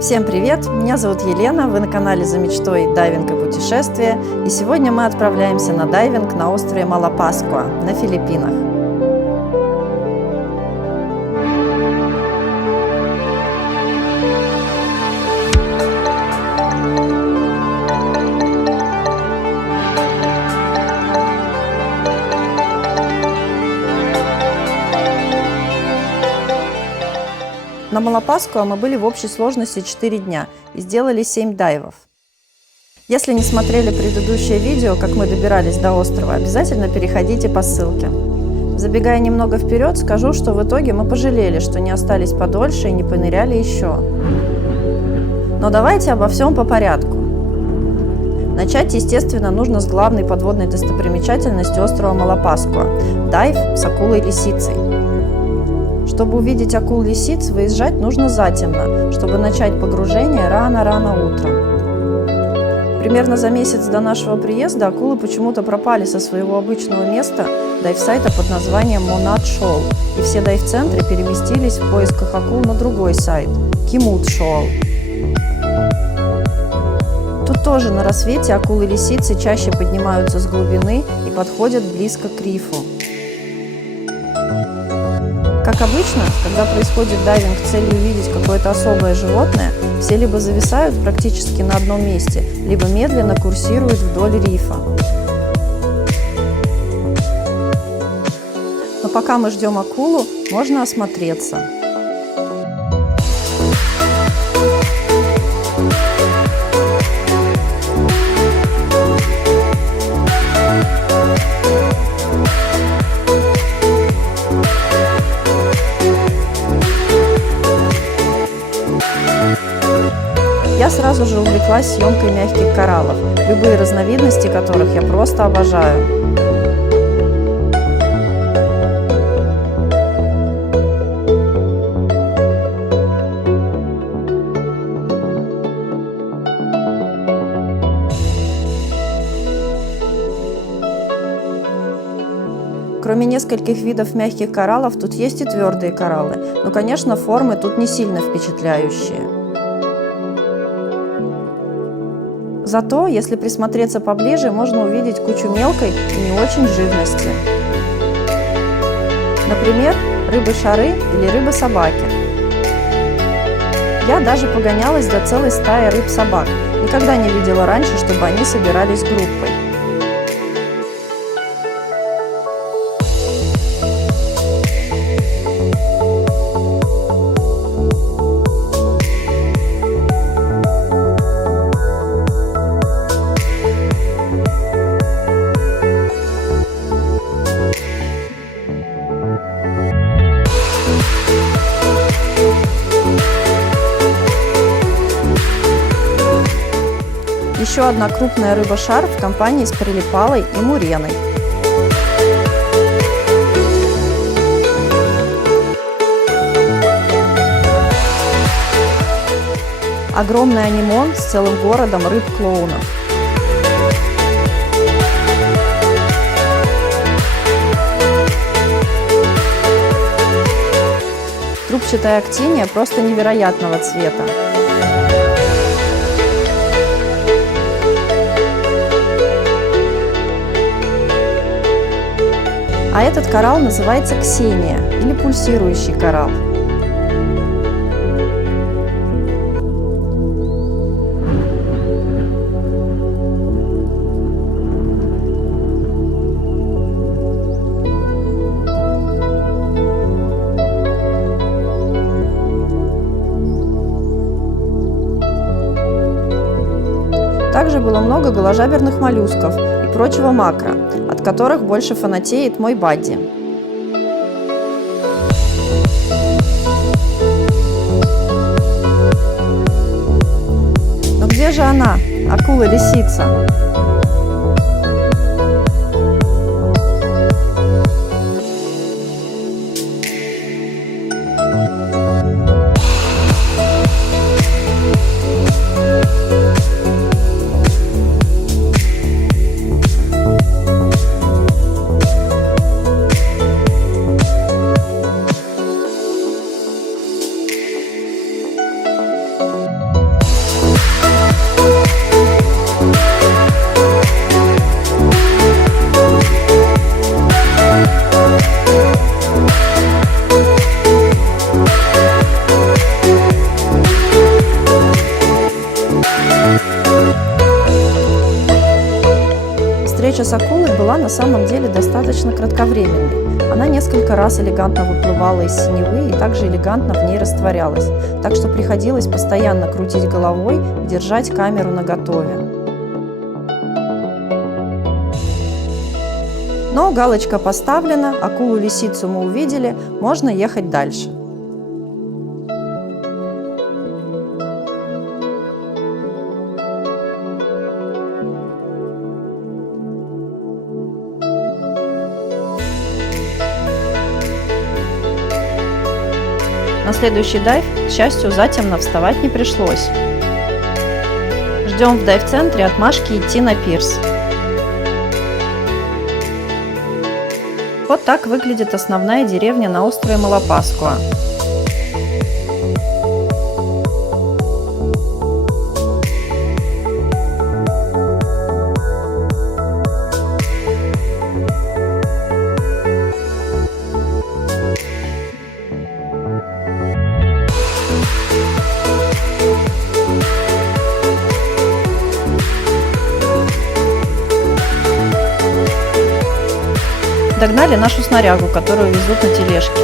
Всем привет! Меня зовут Елена, вы на канале «За мечтой. Дайвинг и путешествия». И сегодня мы отправляемся на дайвинг на острове Малапаскуа на Филиппинах. На Малапаскуа мы были в общей сложности 4 дня и сделали 7 дайвов. Если не смотрели предыдущее видео, как мы добирались до острова, обязательно переходите по ссылке. Забегая немного вперед, скажу, что в итоге мы пожалели, что не остались подольше и не поныряли еще. Но давайте обо всем по порядку. Начать, естественно, нужно с главной подводной достопримечательности острова Малапаскуа – дайв с акулой-лисицей. Чтобы увидеть акул-лисиц, выезжать нужно затемно, чтобы начать погружение рано-рано утром. Примерно за месяц до нашего приезда акулы почему-то пропали со своего обычного места дайв-сайта под названием Monad Shoal, и все дайв-центры переместились в поисках акул на другой сайт – Kimut Shoal. Тут тоже на рассвете акулы-лисицы чаще поднимаются с глубины и подходят близко к рифу. Как обычно, когда происходит дайвинг с целью увидеть какое-то особое животное, все либо зависают практически на одном месте, либо медленно курсируют вдоль рифа. Но пока мы ждем акулу, можно осмотреться. Я сразу же увлеклась съемкой мягких кораллов, любые разновидности которых я просто обожаю. Кроме нескольких видов мягких кораллов, тут есть и твердые кораллы, но, конечно, формы тут не сильно впечатляющие. Зато, если присмотреться поближе, можно увидеть кучу мелкой и не очень живности. Например, рыбы-шары или рыбы-собаки. Я даже погонялась до целой стаи рыб-собак. Никогда не видела раньше, чтобы они собирались группой. Еще одна крупная рыба-шар в компании с прилипалой и муреной. Огромный анимон с целым городом рыб-клоунов. Трубчатая актиния просто невероятного цвета. А этот коралл называется ксения или пульсирующий коралл. Также было много голожаберных моллюсков и прочего макро, от которых больше фанатеет мой бадди. Но где же она, акула-лисица? Встреча с акулой была на самом деле достаточно кратковременной. Она несколько раз элегантно выплывала из синевы и также элегантно в ней растворялась, так что приходилось постоянно крутить головой и держать камеру наготове. Но галочка поставлена, акулу-лисицу мы увидели, можно ехать дальше. На следующий дайв, к счастью, затемно вставать не пришлось. Ждем в дайв-центре отмашки идти на пирс. Вот так выглядит основная деревня на острове Малапаскуа. Догнали нашу снарягу, которую везут на тележке.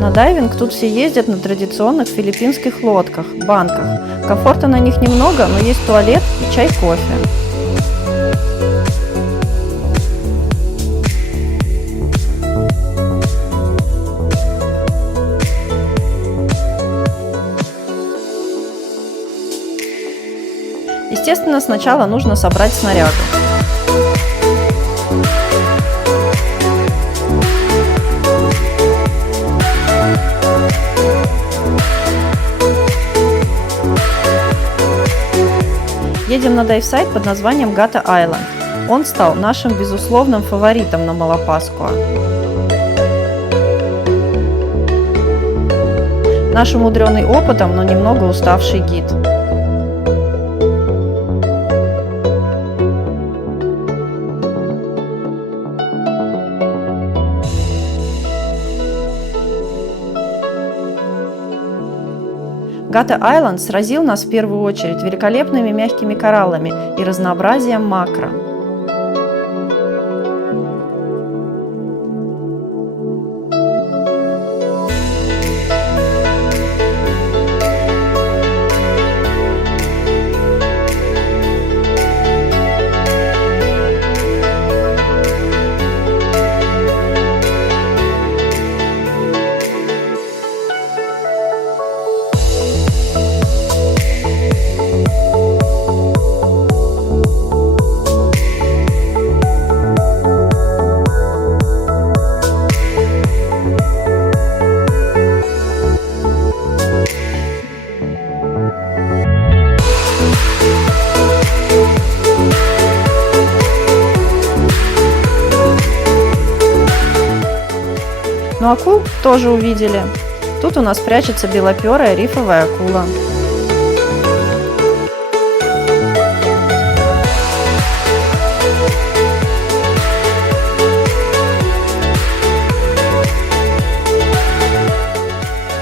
На дайвинг тут все ездят на традиционных филиппинских лодках, банках. Комфорта на них немного, но есть туалет и чай-кофе. Естественно, сначала нужно собрать снарягу. Едем на дайв-сайт под названием Gata Island. Он стал нашим безусловным фаворитом на Малапаскуа. Наш умудренный опытом, но немного уставший гид. Gata Island сразил нас в первую очередь великолепными мягкими кораллами и разнообразием макро. Но акул тоже увидели. Тут у нас прячется белоперая рифовая акула.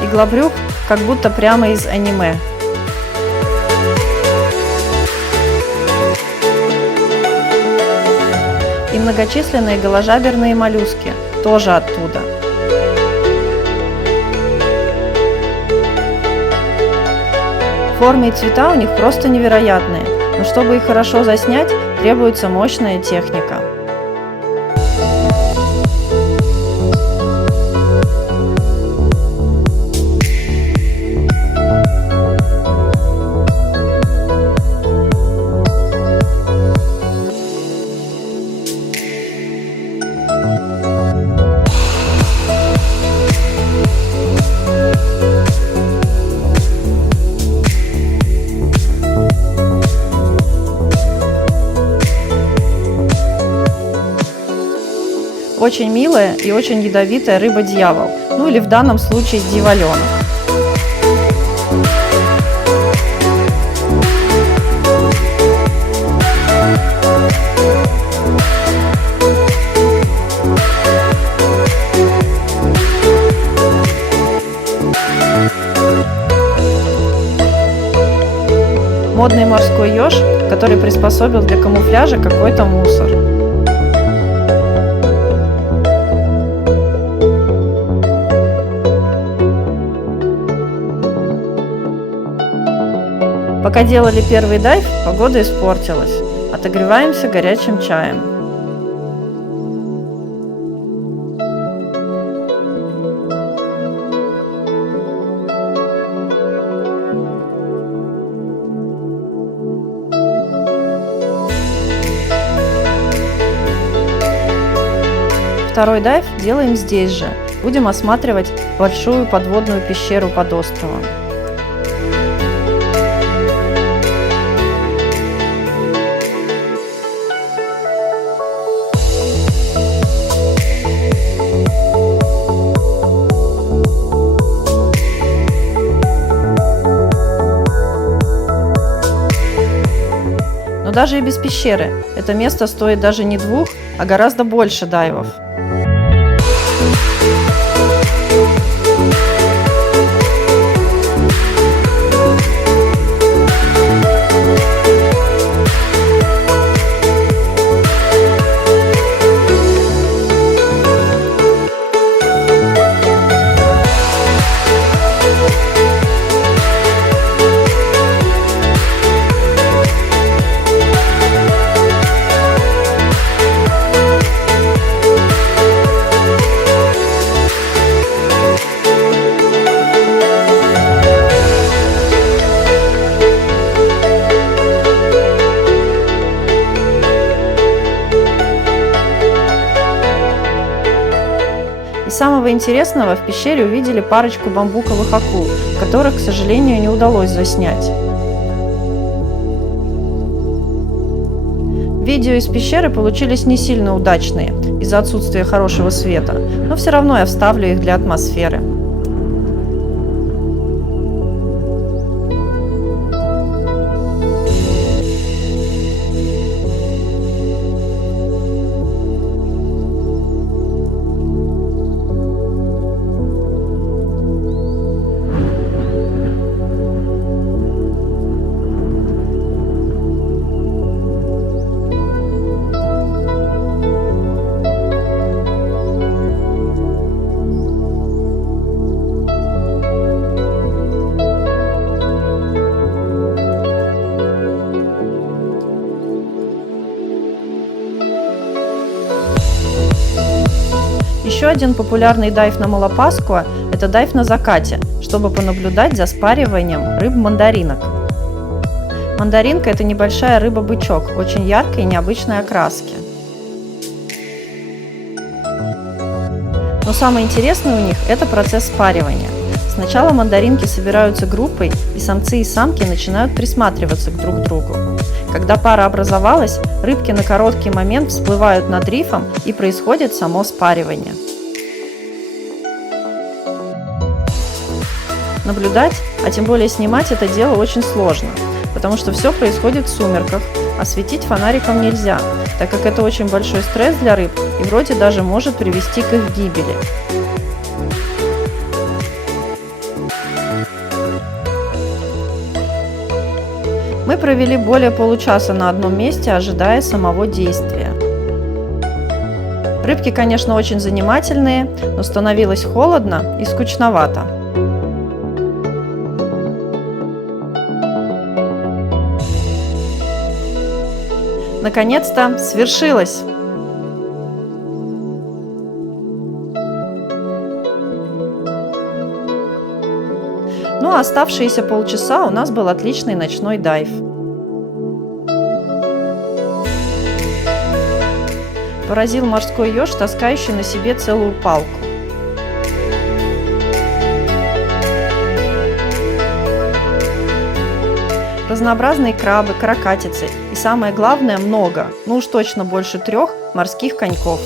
Иглобрюх как будто прямо из аниме. И многочисленные голожаберные моллюски тоже оттуда. Формы и цвета у них просто невероятные, но чтобы их хорошо заснять, требуется мощная техника. очень милая и очень ядовитая рыба-дьявол, ну или в данном случае дьяволенок. Модный морской еж, который приспособил для камуфляжа какой-то мусор. Пока делали первый дайв, погода испортилась. Отогреваемся горячим чаем. Второй дайв делаем здесь же. Будем осматривать большую подводную пещеру под островом. Но даже и без пещеры это место стоит даже не 2, а гораздо больше дайвов. Из самого интересного в пещере увидели парочку бамбуковых акул, которых, к сожалению, не удалось заснять. Видео из пещеры получились не сильно удачные из-за отсутствия хорошего света, но все равно я вставлю их для атмосферы. Еще один популярный дайв на Малапаскуа – это дайв на закате, чтобы понаблюдать за спариванием рыб-мандаринок. Мандаринка – это небольшая рыба-бычок, очень яркой и необычной окраски. Но самое интересное у них – это процесс спаривания. Сначала мандаринки собираются группой, и самцы и самки начинают присматриваться друг к другу. Когда пара образовалась, рыбки на короткий момент всплывают над рифом, и происходит само спаривание. Наблюдать, а тем более снимать это дело очень сложно, потому что все происходит в сумерках, а светить фонариком нельзя, так как это очень большой стресс для рыб и вроде даже может привести к их гибели. Мы провели более получаса на одном месте, ожидая самого действия. Рыбки, конечно, очень занимательные, но становилось холодно и скучновато. Наконец-то свершилось! Ну а оставшиеся полчаса у нас был отличный ночной дайв. Поразил морской еж, таскающий на себе целую палку. Разнообразные крабы, каракатицы и самое главное много, ну уж точно больше 3 морских коньков.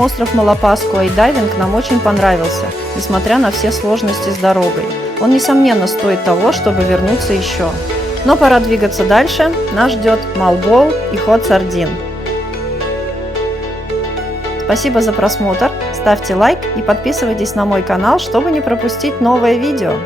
Сам остров Малапаскуа и дайвинг нам очень понравился, несмотря на все сложности с дорогой. Он, несомненно, стоит того, чтобы вернуться еще. Но пора двигаться дальше. Нас ждет Малбоу и ход сардин. Спасибо за просмотр, ставьте лайк и подписывайтесь на мой канал, чтобы не пропустить новое видео.